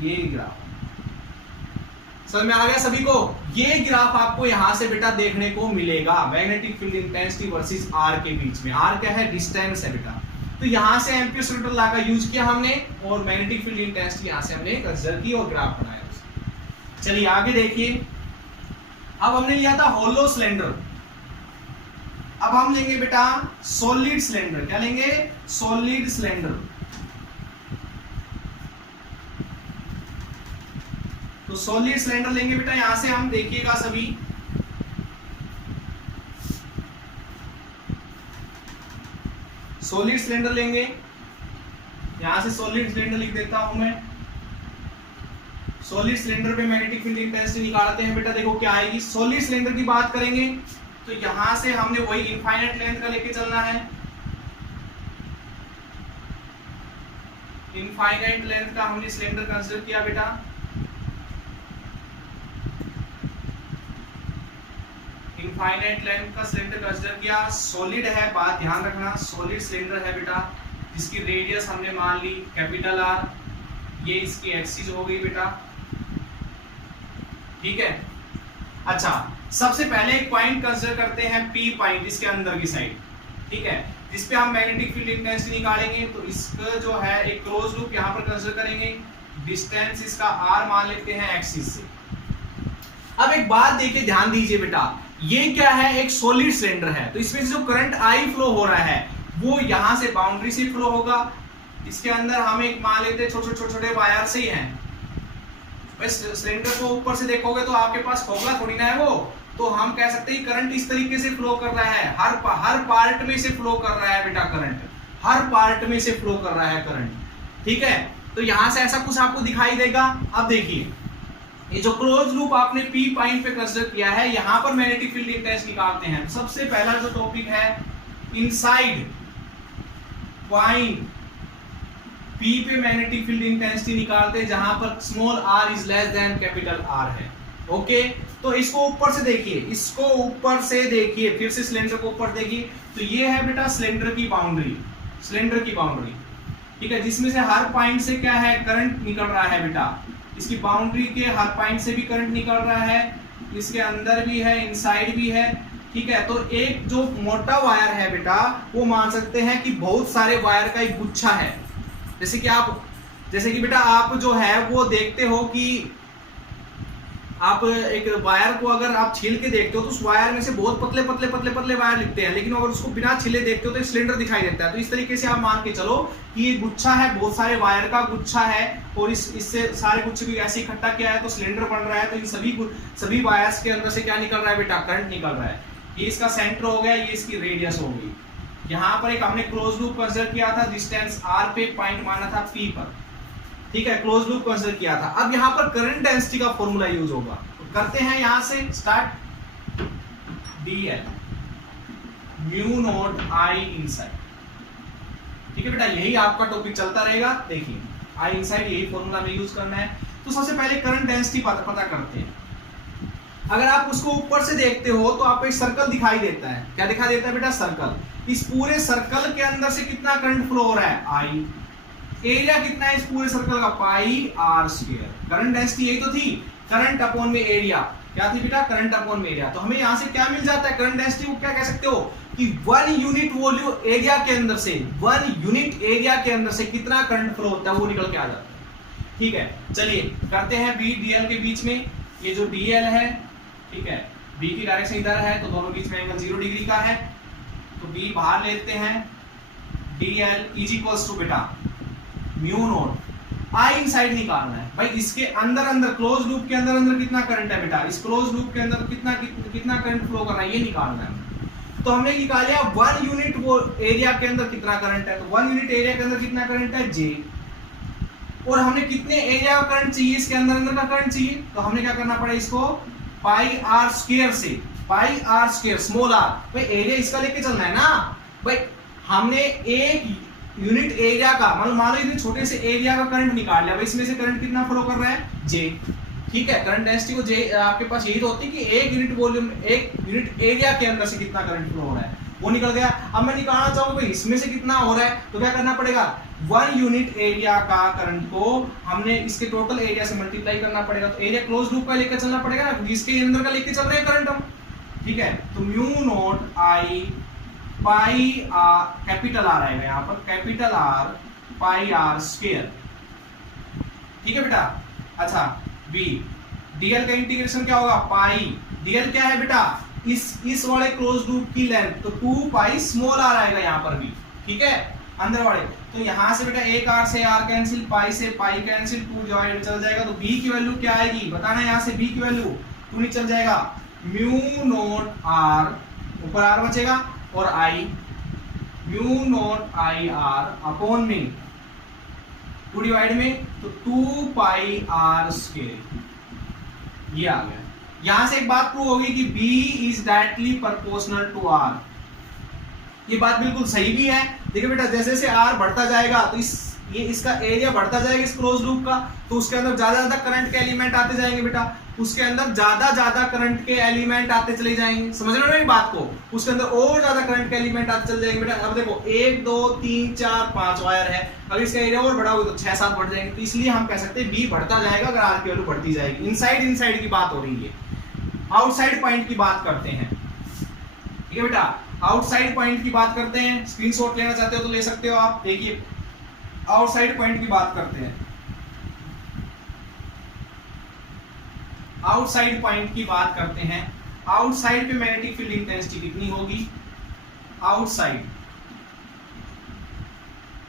ये ग्राफ समझ में आ गया सभी को। ये ग्राफ आपको यहां से बेटा देखने को मिलेगा, magnetic field intensity versus R के बीच में। आर क्या है, डिस्टेंस है बेटा। तो यहां से एम्पीयर सेक्टर लॉ का यूज किया हमने और मैग्नेटिक फील्ड इंटेंसिटी यहां से हमने कंसीडर की और ग्राफ बनाया। चलिए आगे देखिए, अब हमने लिया था होलो सिलेंडर, अब हम लेंगे बेटा सॉलिड सिलेंडर। क्या लेंगे, सॉलिड सिलेंडर। तो सॉलिड सिलेंडर लेंगे बेटा, यहां से हम देखिएगा सभी, सॉलिड सिलेंडर लेंगे, यहां से सॉलिड सिलेंडर लिख देता हूं मैं। सॉलिड सिलेंडर पे मैग्नेटिक फील्ड इंटेंसिटी निकालते हैं बेटा, देखो क्या आएगी। सॉलिड सिलेंडर की बात करेंगे तो यहां से हमने वही इनफाइनाइट लेंथ का लेके चलना है, इनफाइनाइट लेंथ का हमने सिलेंडर कंसीडर किया बेटा। इनफाइनाइट लेंथ का सिलेंडर कंसीडर किया, सॉलिड है, बात ध्यान रखना, सॉलिड सिलेंडर है बेटा, जिसकी रेडियस हमने मान ली कैपिटल आर, ये इसकी एक्सिस हो गई बेटा, ठीक है। अच्छा सबसे पहले एक पॉइंट कंसीडर करते हैं पी पॉइंट, इसके अंदर की साइड, ठीक है, जिस पे हम मैग्नेटिक फील्ड इंटेंसिटी निकालेंगे। तो इसका जो है एक क्लोज लूप यहाँ पर कंसीडर करेंगे, डिस्टेंस इसका आर मान लेते हैं एक्सिस से। अब एक बात देखिए, ध्यान दीजिए बेटा, ये क्या है, एक सॉलिड सिलेंडर है, तो इसमें से जो करंट आई फ्लो हो रहा है वो यहां से बाउंड्री से फ्लो होगा, इसके अंदर हम एक मान लेते छोटे छोटे वायर से ही हैं। बस सिलेंडर को ऊपर से देखोगे तो आपके पास खोखला थोड़ी ना है वो, तो हम कह सकते हैं करंट इस तरीके से फ्लो कर रहा है, हर पार्ट में से फ्लो कर रहा है बेटा करंट, हर पार्ट में से फ्लो कर रहा है करंट। ठीक है, तो यहां से ऐसा कुछ आपको दिखाई देगा। अब देखिए ये जो क्लोज लूप आपने पी पॉइंट पे कंसीडर किया है, यहां पर मैग्नेटिक फील्ड इंटेंसिटी निकालते हैं। सबसे पहला जो टॉपिक है इनसाइड पॉइंट पी पे मैग्नेटिक फील्ड इंटेंसिटी निकालते हैं जहां पर small r is less than capital R है। ओके, तो इसको ऊपर से देखिए, इसको ऊपर से देखिए, फिर से सिलेंडर को ऊपर देखिए, तो ये है बेटा सिलेंडर की बाउंड्री, सिलेंडर की बाउंड्री। ठीक है, जिसमें से हर पॉइंट से क्या है करंट निकल रहा है बेटा, इसकी बाउंड्री के हर पॉइंट से भी करंट निकल रहा है, इसके अंदर भी है, इनसाइड भी है। ठीक है, तो एक जो मोटा वायर है बेटा, वो मान सकते हैं कि बहुत सारे वायर का एक गुच्छा है। जैसे कि बेटा आप जो है वो देखते हो कि आप एक वायर को अगर आप छील के देखते हो तो उस वायर में से बहुत पतले पतले पतले पतले वायर लिखते हैं, लेकिन अगर उसको बिना छिले देखते हो तो एक सिलेंडर दिखाई देता है। तो इस तरीके से आप मान के चलो कि ये गुच्छा है, बहुत सारे वायर का गुच्छा है, और इससे सारे गुच्छे को ऐसे इकट्ठा किया है तो सिलेंडर बन रहा है। तो इन सभी वायर्स के अंदर से क्या निकल रहा है बेटा, करंट निकल रहा है। ये इसका सेंटर हो गया, ये इसकी रेडियस हो गई। यहाँ पर एक हमने क्लोज लूप कंसीडर किया था, डिस्टेंस r पे पॉइंट माना था p पर। ठीक है, क्लोज लूप कंसीडर किया था। अब यहाँ पर करंट डेंसिटी का फॉर्मूला यूज होगा, तो करते हैं यहां से start. dl mu naught I inside. ठीक है बेटा, यही आपका टॉपिक चलता रहेगा। देखिए I इनसाइड यही फॉर्मूला में यूज करना है। तो सबसे पहले करंट डेंसिटी पता करते हैं। अगर आप उसको ऊपर से देखते हो तो आपको एक सर्कल दिखाई देता है। क्या दिखाई देता है बेटा, सर्कल। इस पूरे सर्कल के अंदर से कितना करंट फ्लो हो रहा है, I। एरिया कितना है इस पूरे सर्कल का, पाई r स्क्वायर। करंट डेंसिटी यही तो थी, करंट अपॉन में एरिया। क्या थी बेटा, करंट अपॉन में एरिया। तो हमें यहां से क्या मिल जाता है, करंट डेंसिटी को क्या कह सकते हो कि 1 यूनिट वॉल्यूम एरिया के अंदर से, 1 यूनिट एरिया के अंदर से कितना करंट फ्लो होता है वो निकल के आ जाता है। ठीक है, चलिए करते हैं b dl के बीच में। ये जो dl है, ठीक है, b की डायरेक्शन इधर है तो दोनों बीच में एंगल 0 डिग्री का है, तो b बाहर लेते हैं। dl इज इक्वल्स टू बेटा म्यू नॉट I इनसाइड निकालना है भाई। इसके अंदर क्लोज लूप के अंदर कितना करंट है बेटा, इस क्लोज लूप के अंदर कितना करंट फ्लो कर रहा है ये निकालना है। तो हमने निकाल लिया 1 यूनिट वो एरिया के अंदर कितना करंट है, तो 1 यूनिट एरिया के अंदर कितना करंट है, J। और हमने कितने एरिया का करंट चाहिए, इसके अंदर का करंट चाहिए, तो हमने क्या करना पड़ा, इसको पाई r स्क्वायर से, पाई r स्क्वायर स्मॉल r, भाई एरिया इसका लेके चलना है ना भाई। हमने एक यूनिट एरिया का मान लो इतने छोटे से एरिया का करंट निकाल लिया, भाई इसमें से करंट कितना फ्लो कर रहा है, J। ठीक है, करंट डेंसिटी को J आपके पास यही तो होती है कि एक यूनिट वॉल्यूम, एक यूनिट एरिया के अंदर से कितना करंट फ्लो हो रहा है, वो निकल गया। अब मैं निकालना चाहूंगा भाई इसमें से कितना हो रहा है, तो क्या करना पड़ेगा, 1 यूनिट एरिया का करंट को हमने इसके टोटल एरिया से मल्टीप्लाई करना पड़ेगा। तो एरिया क्लोज लूप का लेकर चलना पड़ेगा ना, इसके अंदर का लेके चल रहे हैं करंट हम। ठीक है, तो mu naught I pi r, capital R आएगा यहाँ पर, कैपिटल R पाई r स्क्वायर। ठीक है बेटा। अच्छा, b dl का इंटीग्रेशन क्या होगा, पाई, dl क्या है बेटा, इस वाले क्लोज लूप की लेंथ, तो 2 पाई स्मॉल r आएगा यहाँ पर भी। ठीक है, अंदर वाले, तो यहां से बेटा एक r से r कैंसिल, पाई से पाई कैंसिल, 2 डिवाइड चल जाएगा। तो b की वैल्यू क्या आएगी बताना, यहाँ से b की वैल्यू 2 नहीं चल जाएगा, म्यू नॉट r, ऊपर r बचेगा, और I mu naught I r upon में 2 डिवाइड में, तो 2 पाई r स्क्वायर। ये आ गया। यहां से एक बात प्रूव होगी कि B is directly proportional to R। ये बात बिल्कुल सही भी है। देखिए बेटा, जैसे जैसे R बढ़ता जाएगा तो इसका एरिया बढ़ता जाएगा इस क्लोज लूप का, तो उसके अंदर ज्यादा करंट के एलिमेंट आते जाएंगे बेटा, उसके अंदर ज्यादा करंट के एलिमेंट आते चले जाएंगे। समझ रहे हो ना बात को, उसके अंदर और ज्यादा करंट के एलिमेंट आते चले जाएंगे बेटा। अब देखो 1 2 3 4 5 वायर है, अगर इसका एरिया और बढ़ा होगा तो 6 7 बढ़ जाएंगे। तो इसलिए हम कह सकते हैं B बढ़ता जाएगा अगर R की वैल्यू बढ़ती जाएगी। इनसाइड की बात हो रही है, आउटसाइड पॉइंट की बात करते हैं। ठीक है बेटा, आउटसाइड पॉइंट की बात करते हैं। स्क्रीनशॉट लेना चाहते हो तो ले सकते हो आप। देखिए आउटसाइड पॉइंट की बात करते हैं। आउटसाइड पॉइंट की बात करते हैं। आउटसाइड पे मैग्नेटिक फील्ड इंटेंसिटी कितनी होगी, आउटसाइड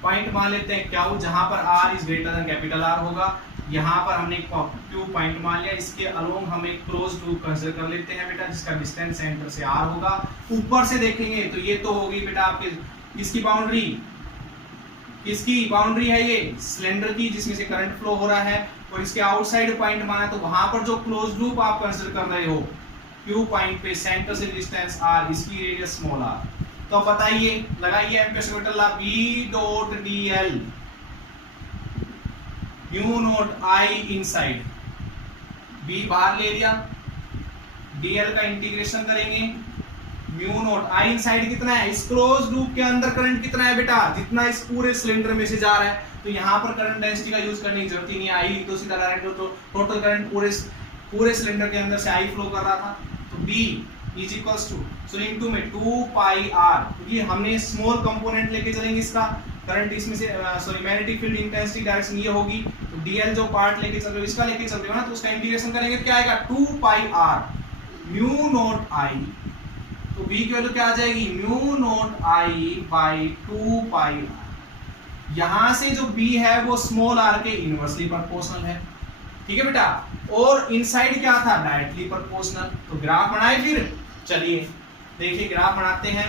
पॉइंट मान लेते हैं क्यू, जहां पर R is greater than capital R होगा। यहाँ पर हमने क्यू पॉइंट मान लिया, इसके अलोंग हम एक क्लोज लूप कंसीडर कर लेते हैं बेटा, जिसका डिस्टेंस सेंटर से आर होगा। ऊपर से देखेंगे तो ये तो होगी बेटा आपके इसकी बाउंड्री, किसकी बाउंड्री है ये सिलेंडर की, जिसमें से करंट फ्लो हो रहा है। और इसके आउटसाइड पॉइंट माना तो वहां पर जो क्लोज लूप आप कंसीडर कर रहे हो क्यू पॉइंट पे सेंटर से डिस्टेंस आर, इसकी रेडियस स्मॉल आर। तो बताइए, लगाइए एम्पियर्स का law, B dot dl mu naught I inside, B बाहर ले लिया, dl का इंटीग्रेशन करेंगे, म्यू नॉट I इनसाइड कितना है, इस क्लोज लूप के अंदर करंट कितना है बेटा, जितना इस पूरे सिलेंडर में से जा रहा है। तो यहाँ पर करंट डेंसिटी का यूज करने की जरूरत ही नहीं है, I तो सीधा डायरेक्ट हो, तो टोटल करंट पूरे सिलेंडर के अंदर से I फ्लो कर रहा था। तो B is equals to, so into में 2 पाई r, क्योंकि हमने स्मॉल कंपोनेंट लेके चलेंगे इसका करंट, इसमें से sorry magnetic field intensity direction ये होगी। तो dl जो पार्ट लेके चल रहे हो, इसका लेके चल रहे हो ना, तो उसका इंटीग्रेशन करेंगे, क्या आएगा 2 पाई r म्यू नॉट I। तो b की वैल्यू क्या आ जाएगी, mu naught I by 2 pi r। यहां से जो b है वो स्मॉल r के इनवर्सली प्रोपोर्शनल है, ठीक है बेटा। और इनसाइड क्या था, डायरेक्टली प्रोपोर्शनल। तो ग्राफ बनाए, फिर चलिए देखिए ग्राफ बनाते हैं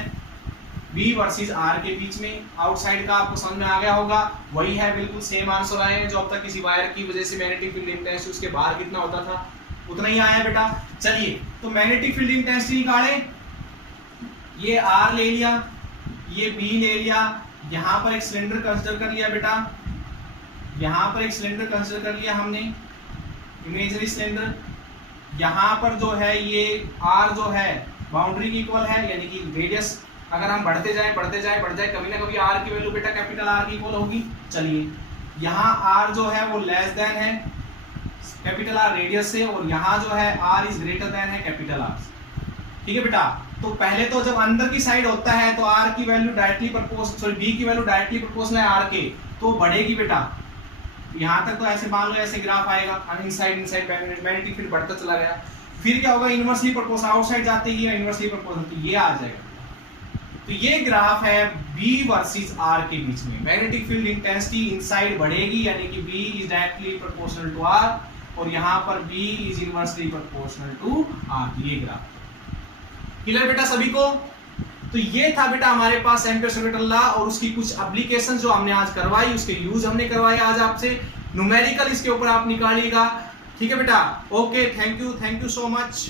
B वर्सेस R के बीच में। आउटसाइड का आपको समझ में आ गया होगा, वही है, बिल्कुल सेम आंसर आए जो अब तक किसी वायर की वजह से मैग्नेटिक फील्ड इंटेंसिटी उसके बाहर कितना होता था उतना ही आया बेटा। चलिए तो मैग्नेटिक फील्ड इंटेंसिटी निकाले, ये R ले लिया, ये B ले लिया, यहाँ पर एक सिलेंडर कंसीडर कर लिया बेटा, यहाँ पर एक सिलेंडर कंसीडर कर लिया हमने, इमेजरी सिलेंडर। यहाँ पर जो है ये R जो है बाउंड्री की इक्वल है, यानी कि रेडियस अगर हम बढ़ते जाए कभी ना कभी R की वैल्यू बेटा कैपिटल R की इक्वल होगी। चलिए यहाँ R जो है वो लेस देन है कैपिटल R रेडियस से, और यहाँ जो है R इज ग्रेटर देन है कैपिटल R, ठीक है बेटा। तो पहले तो जब अंदर की साइड होता है तो R की value directly proportional, sorry B की वैल्यू डायरेक्टली प्रोपोर्शनल है R के, तो बढ़ेगी बेटा। यहाँ तक तो ऐसे मान लो, ऐसे ग्राफ आएगा, इनसाइड मैग्नेटिक फील्ड बढ़ता चला गया। फिर क्या होगा, इनवर्सली प्रोपोर्शनल, आउटसाइड जाते ही इनवर्सली प्रोपोर्शनल, तो ये आ जाएगा। तो ये ग्राफ है B वर्सेस R के बीच में। मैग्नेटिक फील्ड इंटेंसिटी इनसाइड बढ़ेगी, यानी कि B is directly proportional to R, और यहाँ पर B is inversely proportional to R। ये ग्राफ क्लियर बेटा सभी को। तो ये था बेटा हमारे पास एम्पियर्स का लॉ और उसकी कुछ एप्लीकेशन जो हमने आज करवाई, उसके यूज हमने करवाए आज आपसे। न्यूमेरिकल इसके ऊपर आप निकालिएगा, ठीक है बेटा। Okay, thank you so much.